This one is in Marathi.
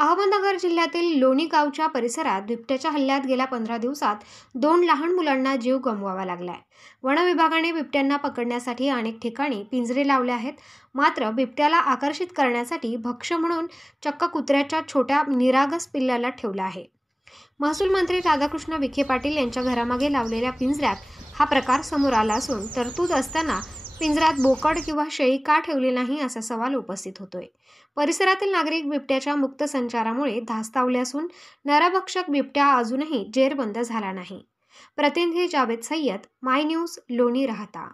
अहमदनगर जिल्ह्यातील लोणी गावच्या परिसरात बिबट्याच्या हल्ल्यात गेल्या 15 दिवसात 2 लहान मुलांना जीव गमवावा लागलाय. वन विभागाने बिबट्यांना पकडण्यासाठी अनेक ठिकाणी पिंजरे लावले आहेत. मात्र बिबट्याला आकर्षित करण्यासाठी भक्ष्य म्हणून चक्क कुत्र्याच्या छोट्या निरागस पिल्लाला ठेवलं आहे. महसूल मंत्री राधाकृष्ण विखे पाटील यांच्या घरामागे लावलेल्या पिंजऱ्यात हा प्रकार समोर आला असून तरतूद असताना पिंजऱ्यात बोकड किंवा शेळी का ठेवली नाही असा सवाल उपस्थित होतोय. परिसरातील नागरिक बिबट्याच्या मुक्त संचारामुळे धास्तावले असून नरभक्षक बिबट्या अजूनही जेरबंद झाला नाही. प्रतिनिधी जावेद सय्यद, माय न्यूज, लोणी राहता.